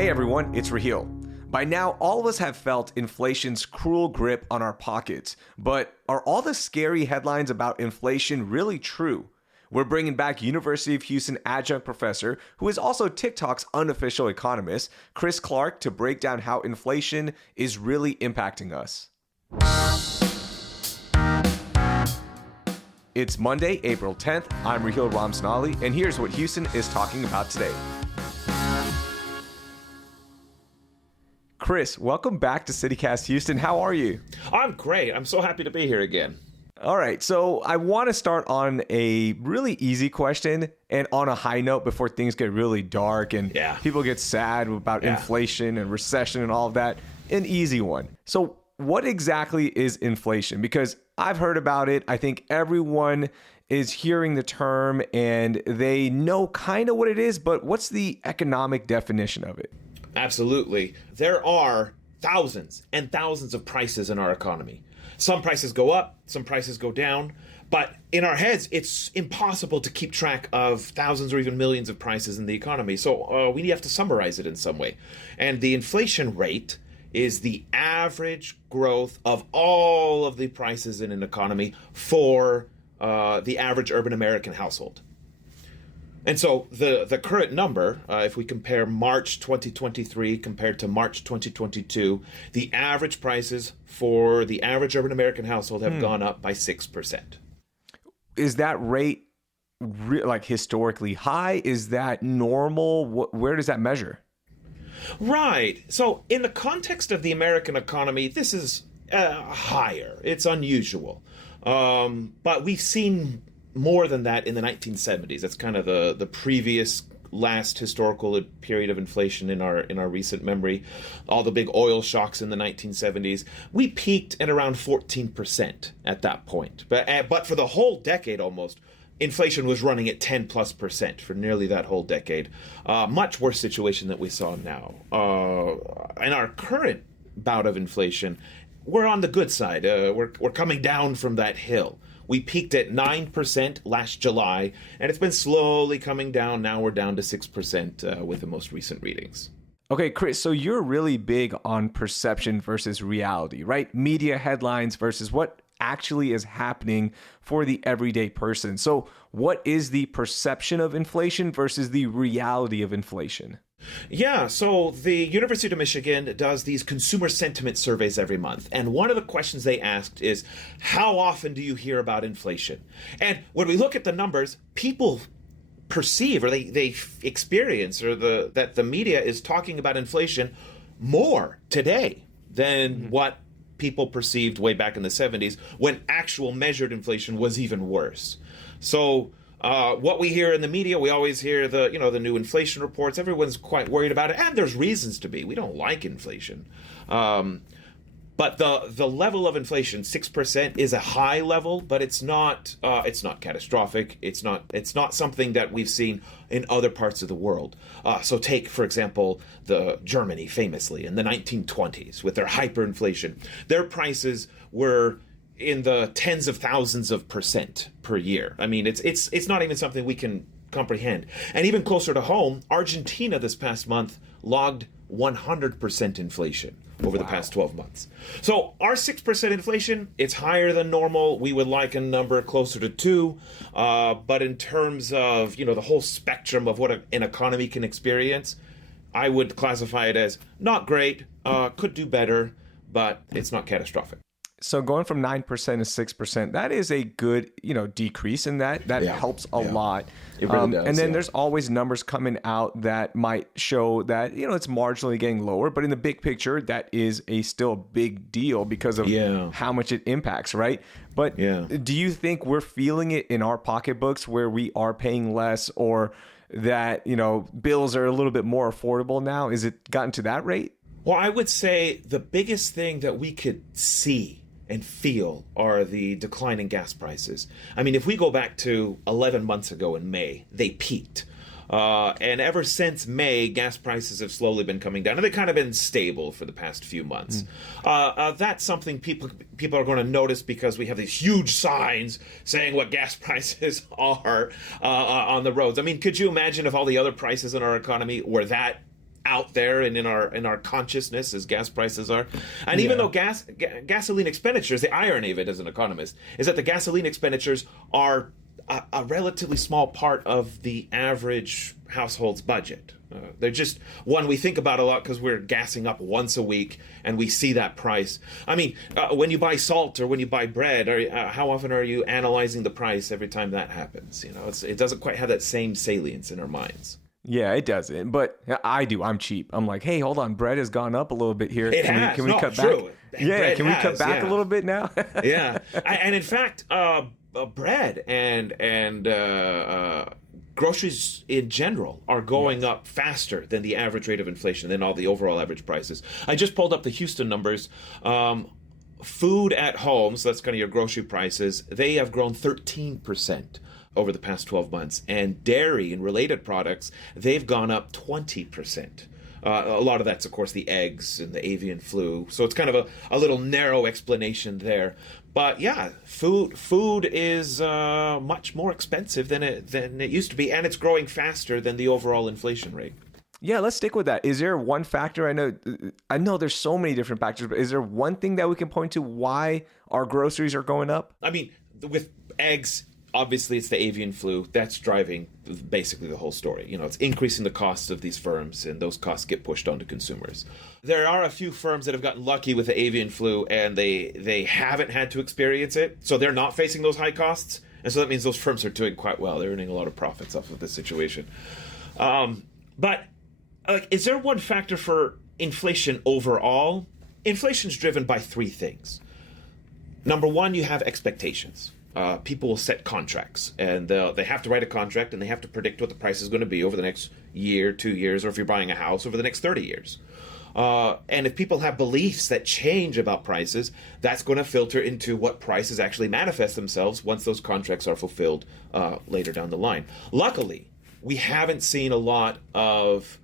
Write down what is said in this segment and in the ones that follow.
Hey everyone, it's Raheel. By now, all of us have felt inflation's cruel grip on our pockets. But are all the scary headlines about inflation really true? We're bringing back University of Houston adjunct professor, who is also TikTok's unofficial economist, Chris Clark, to break down how inflation is really impacting us. It's Monday, April 10th. I'm Raheel Ramsnali, and here's what Houston is talking about today. Chris, welcome back to CityCast Houston. How are you? I'm great. I'm so happy to be here again. All right, so I want to start on a really easy question and on a high note before things get really dark and people get sad about inflation and recession and all of that. An easy one. So what exactly is inflation? Because I've heard about it. I think everyone is hearing the term and they know kind of what it is, but what's the economic definition of it? Absolutely. There are thousands and thousands of prices in our economy. Some prices go up, some prices go down, but in our heads, it's impossible to keep track of thousands or even millions of prices in the economy. So we have to summarize it in some way. And the inflation rate is the average growth of all of the prices in an economy for the average urban American household. And so the current number, if we compare March 2023 compared to March 2022, the average prices for the average urban American household have gone up by 6%. Is that rate like historically high? Is that normal? Where does that measure? Right. So in the context of the American economy, this is higher. It's unusual. But we've seen more than that in the 1970s. That's kind of the previous last historical period of inflation in our recent memory. All the big oil shocks in the 1970s. We peaked at around 14% at that point. But for the whole decade almost, inflation was running at 10+% for nearly that whole decade. Much worse situation that we saw now. In our current bout of inflation, we're on the good side. We're coming down from that hill. We peaked at 9% last July, and it's been slowly coming down. Now we're down to 6% with the most recent readings. Okay, Chris, so you're really big on perception versus reality, right? Media headlines versus what actually is happening for the everyday person. So what is the perception of inflation versus the reality of inflation? Yeah, so the University of Michigan does these consumer sentiment surveys every month. And one of the questions they asked is, how often do you hear about inflation? And when we look at the numbers, people perceive or they experience or that the media is talking about inflation more today than what people perceived way back in the 70s when actual measured inflation was even worse. So what we hear in the media, we always hear the new inflation reports. Everyone's quite worried about it, and there's reasons to be. We don't like inflation. But the level of inflation, 6%, is a high level, but it's not catastrophic. It's not something that we've seen in other parts of the world. So take, for example, Germany famously in the 1920s with their hyperinflation. Their prices were in the tens of thousands of percent per year. I mean, it's not even something we can comprehend. And even closer to home, Argentina this past month logged 100% inflation over the past 12 months. So our 6% inflation, it's higher than normal. We would like a number closer to 2. But in terms of, the whole spectrum of what an economy can experience, I would classify it as not great, could do better, but it's not catastrophic. So going from 9% to 6%, that is a good, decrease, and that helps a lot. It really does. And then there's always numbers coming out that might show that, it's marginally getting lower, but in the big picture, that is still a big deal because of how much it impacts, right? But do you think we're feeling it in our pocketbooks where we are paying less, or that, bills are a little bit more affordable now? Is it gotten to that rate? Well, I would say the biggest thing that we could see and feel are the declining gas prices. I mean, if we go back to 11 months ago in May, they peaked. And ever since May, gas prices have slowly been coming down, and they've kind of been stable for the past few months. That's something people are going to notice because we have these huge signs saying what gas prices are on the roads. I mean, could you imagine if all the other prices in our economy were that out there and in our consciousness as gas prices are. And even though gasoline expenditures, the irony of it as an economist is that the gasoline expenditures are a relatively small part of the average household's budget. They're just one we think about a lot because we're gassing up once a week and we see that price. I mean, when you buy salt or when you buy bread, how often are you analyzing the price every time that happens? You know, it doesn't quite have that same salience in our minds. Yeah, it doesn't. But I do. I'm cheap. I'm like, hey, hold on. Bread has gone up a little bit here. Can we cut back? Yeah, can we cut back a little bit now? Yeah. And in fact, bread and groceries in general are going up faster than the average rate of inflation, than all the overall average prices. I just pulled up the Houston numbers. Food at home, so that's kind of your grocery prices, they have grown 13% over the past 12 months. And dairy and related products, they've gone up 20%. A lot of that's, of course, the eggs and the avian flu. So it's kind of a little narrow explanation there. But yeah, food is much more expensive than it used to be, and it's growing faster than the overall inflation rate. Yeah, let's stick with that. Is there one factor? I know there's so many different factors, but is there one thing that we can point to why our groceries are going up? I mean, with eggs, obviously it's the avian flu. That's driving basically the whole story. You know, it's increasing the costs of these firms, and those costs get pushed onto consumers. There are a few firms that have gotten lucky with the avian flu, and they haven't had to experience it, so they're not facing those high costs. And so that means those firms are doing quite well. They're earning a lot of profits off of this situation. But is there one factor for inflation overall? Inflation's driven by three things. Number one, you have expectations. People will set contracts, and they have to write a contract, and they have to predict what the price is going to be over the next year, 2 years, or if you're buying a house, over the next 30 years. And if people have beliefs that change about prices, that's going to filter into what prices actually manifest themselves once those contracts are fulfilled later down the line. Luckily, we haven't seen a lot of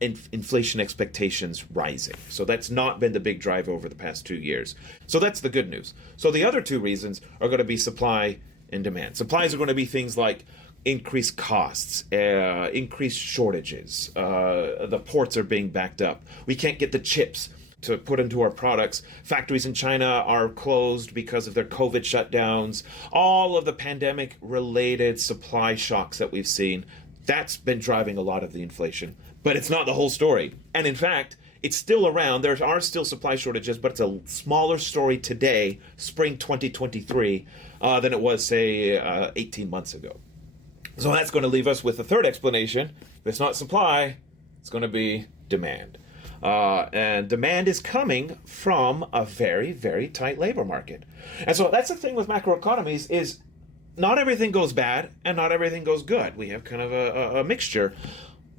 inflation expectations rising. So that's not been the big driver over the past 2 years. So that's the good news. So the other two reasons are going to be supply and demand. Supplies are going to be things like increased costs, increased shortages. The ports are being backed up. We can't get the chips to put into our products. Factories in China are closed because of their COVID shutdowns. All of the pandemic-related supply shocks that we've seen, that's been driving a lot of the inflation. But it's not the whole story. And in fact, it's still around. There are still supply shortages, but it's a smaller story today, spring 2023, than it was, say, 18 months ago. So that's going to leave us with a third explanation. If it's not supply, it's going to be demand. And demand is coming from a very, very tight labor market. And so that's the thing with macroeconomies is not everything goes bad and not everything goes good. We have kind of a mixture.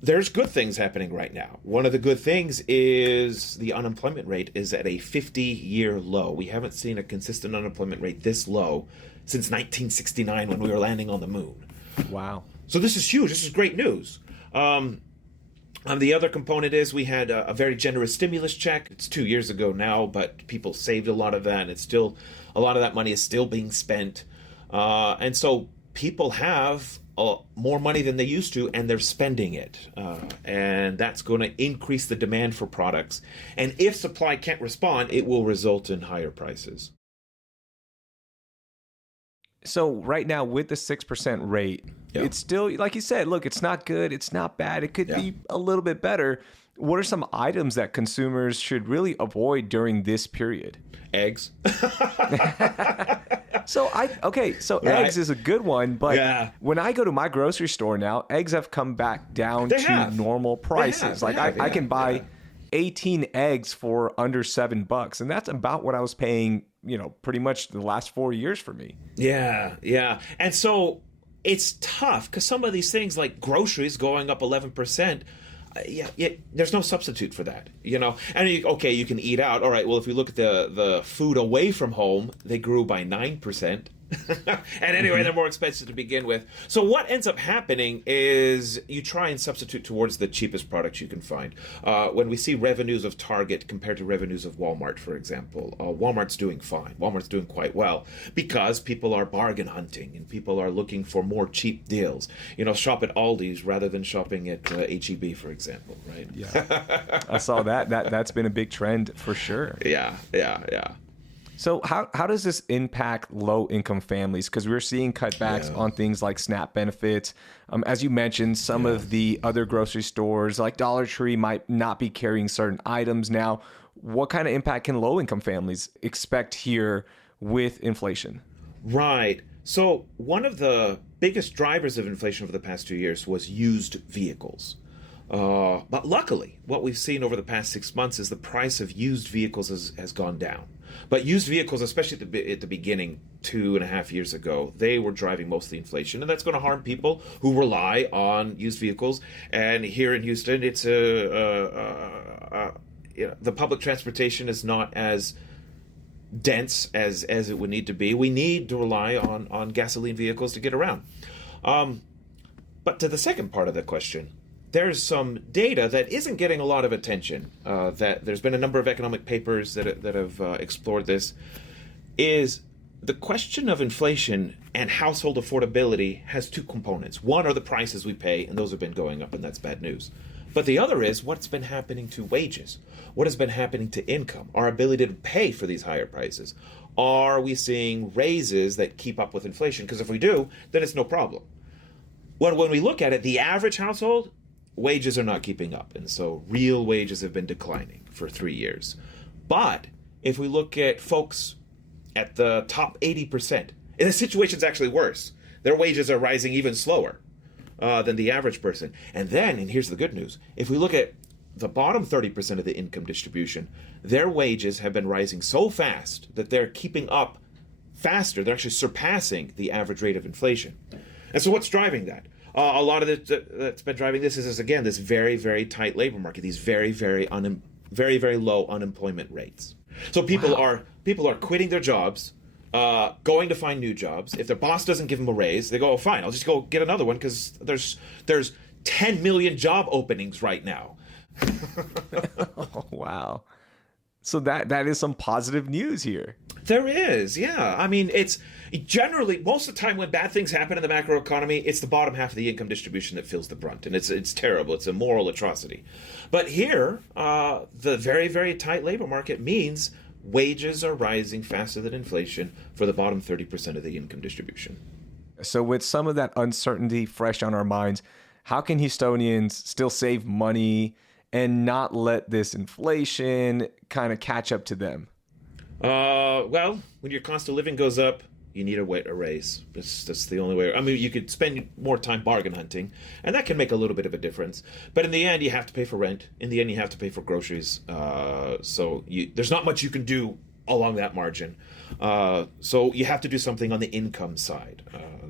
There's good things happening right now. One of the good things is the unemployment rate is at a 50-year low. We haven't seen a consistent unemployment rate this low since 1969 when we were landing on the moon. Wow. So this is huge. This is great news. The other component is we had a very generous stimulus check. It's 2 years ago now, but people saved a lot of that. And it's still, a lot of that money is still being spent. And so people have more money than they used to, and they're spending it. And that's going to increase the demand for products. And if supply can't respond, it will result in higher prices. So right now with the 6% rate, it's still, like you said, look, it's not good. It's not bad. It could be a little bit better. What are some items that consumers should really avoid during this period? Eggs. Eggs is a good one, but when I go to my grocery store now, eggs have come back down to normal prices. I can buy 18 eggs for under $7, and that's about what I was paying, pretty much the last 4 years for me. Yeah. And so it's tough because some of these things like groceries going up 11%, there's no substitute for that, And you can eat out. All right, well, if you look at the food away from home, they grew by 9%. And anyway, they're more expensive to begin with. So what ends up happening is you try and substitute towards the cheapest products you can find. When we see revenues of Target compared to revenues of Walmart, for example, Walmart's doing fine. Walmart's doing quite well because people are bargain hunting and people are looking for more cheap deals. Shop at Aldi's rather than shopping at H-E-B, for example, right? Yeah, I saw that. That's been a big trend for sure. Yeah. So how does this impact low-income families? Because we're seeing cutbacks on things like SNAP benefits. As you mentioned, some of the other grocery stores like Dollar Tree might not be carrying certain items now. What kind of impact can low-income families expect here with inflation? Right. So one of the biggest drivers of inflation over the past 2 years was used vehicles. But luckily, what we've seen over the past 6 months is the price of used vehicles has gone down. But used vehicles, especially at the beginning, 2.5 years ago, they were driving most of the inflation, and that's going to harm people who rely on used vehicles. And here in Houston, it's the public transportation is not as dense as it would need to be. We need to rely on gasoline vehicles to get around. But to the second part of the question, there's some data that isn't getting a lot of attention, that there's been a number of economic papers that have explored this, is the question of inflation and household affordability has two components. One are the prices we pay, and those have been going up, and that's bad news. But the other is what's been happening to wages. What has been happening to income, our ability to pay for these higher prices? Are we seeing raises that keep up with inflation? Because if we do, then it's no problem. When we look at it, the average household, wages are not keeping up, and so real wages have been declining for 3 years. But if we look at folks at the top 80%, and the situation's actually worse. Their wages are rising even slower than the average person. And here's the good news, if we look at the bottom 30% of the income distribution, their wages have been rising so fast that they're keeping up faster. They're actually surpassing the average rate of inflation. And so what's driving that? A lot of it that's been driving this is again, this very, very tight labor market, these very, very low unemployment rates. So people are quitting their jobs, going to find new jobs. If their boss doesn't give them a raise, they go, oh, fine, I'll just go get another one because there's 10 million job openings right now. Oh, wow. So that is some positive news here. There is, yeah. I mean, it's generally, most of the time when bad things happen in the macroeconomy, it's the bottom half of the income distribution that feels the brunt. And it's terrible. It's a moral atrocity. But here, the very, very tight labor market means wages are rising faster than inflation for the bottom 30% of the income distribution. So with some of that uncertainty fresh on our minds, how can Houstonians still save money and not let this inflation kind of catch up to them? Well, when your cost of living goes up, you need a raise. That's the only way. I mean, you could spend more time bargain hunting, and that can make a little bit of a difference. But in the end, you have to pay for rent. In the end, you have to pay for groceries. So there's not much you can do along that margin. So you have to do something on the income side.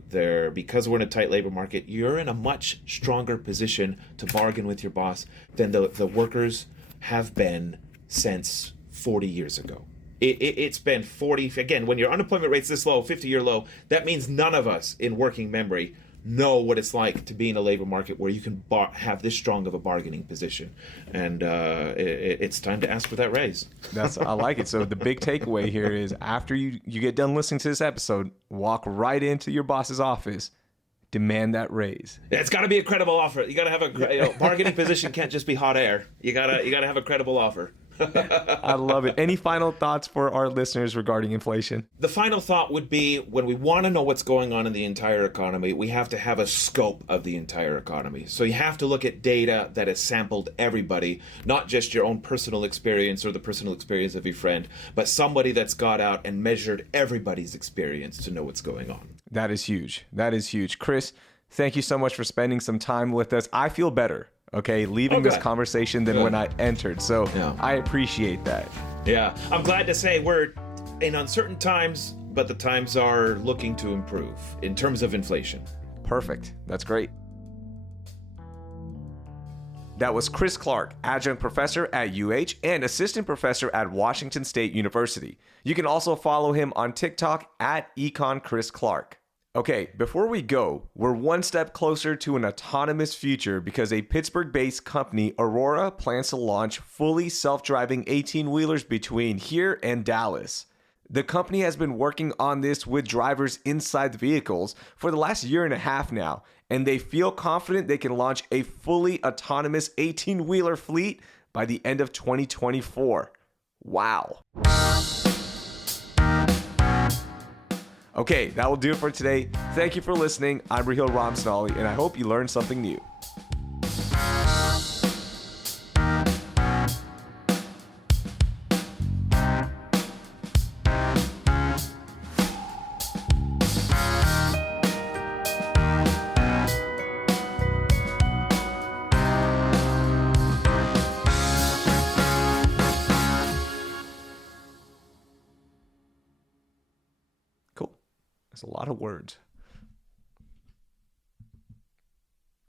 Because we're in a tight labor market, you're in a much stronger position to bargain with your boss than the workers have been since 40 years ago. It's been 40, again, when your unemployment rate's this low, 50-year low, that means none of us in working memory know what it's like to be in a labor market where you can have this strong of a bargaining position. And it's time to ask for that raise. I like it. So the big takeaway here is after you get done listening to this episode, walk right into your boss's office, demand that raise. It's got to be a credible offer. You got to have a bargaining position can't just be hot air. You got to have a credible offer. I love it. Any final thoughts for our listeners regarding inflation? The final thought would be when we want to know what's going on in the entire economy, we have to have a scope of the entire economy. So you have to look at data that has sampled everybody, not just your own personal experience or the personal experience of your friend, but somebody that's got out and measured everybody's experience to know what's going on. That is huge. That is huge. Chris, thank you so much for spending some time with us. I feel better. Okay, leaving this conversation than when I entered. So I appreciate that. Yeah, I'm glad to say we're in uncertain times, but the times are looking to improve in terms of inflation. Perfect. That's great. That was Chris Clark, adjunct professor at UH and assistant professor at Washington State University. You can also follow him on TikTok at EconChrisClark. Okay, before we go, we're one step closer to an autonomous future because a Pittsburgh-based company, Aurora, plans to launch fully self-driving 18-wheelers between here and Dallas. The company has been working on this with drivers inside the vehicles for the last year and a half now, and they feel confident they can launch a fully autonomous 18-wheeler fleet by the end of 2024. Wow. Okay, that will do it for today. Thank you for listening. I'm Rahil Ramsnali, and I hope you learned something new. Cool. That's a lot of words.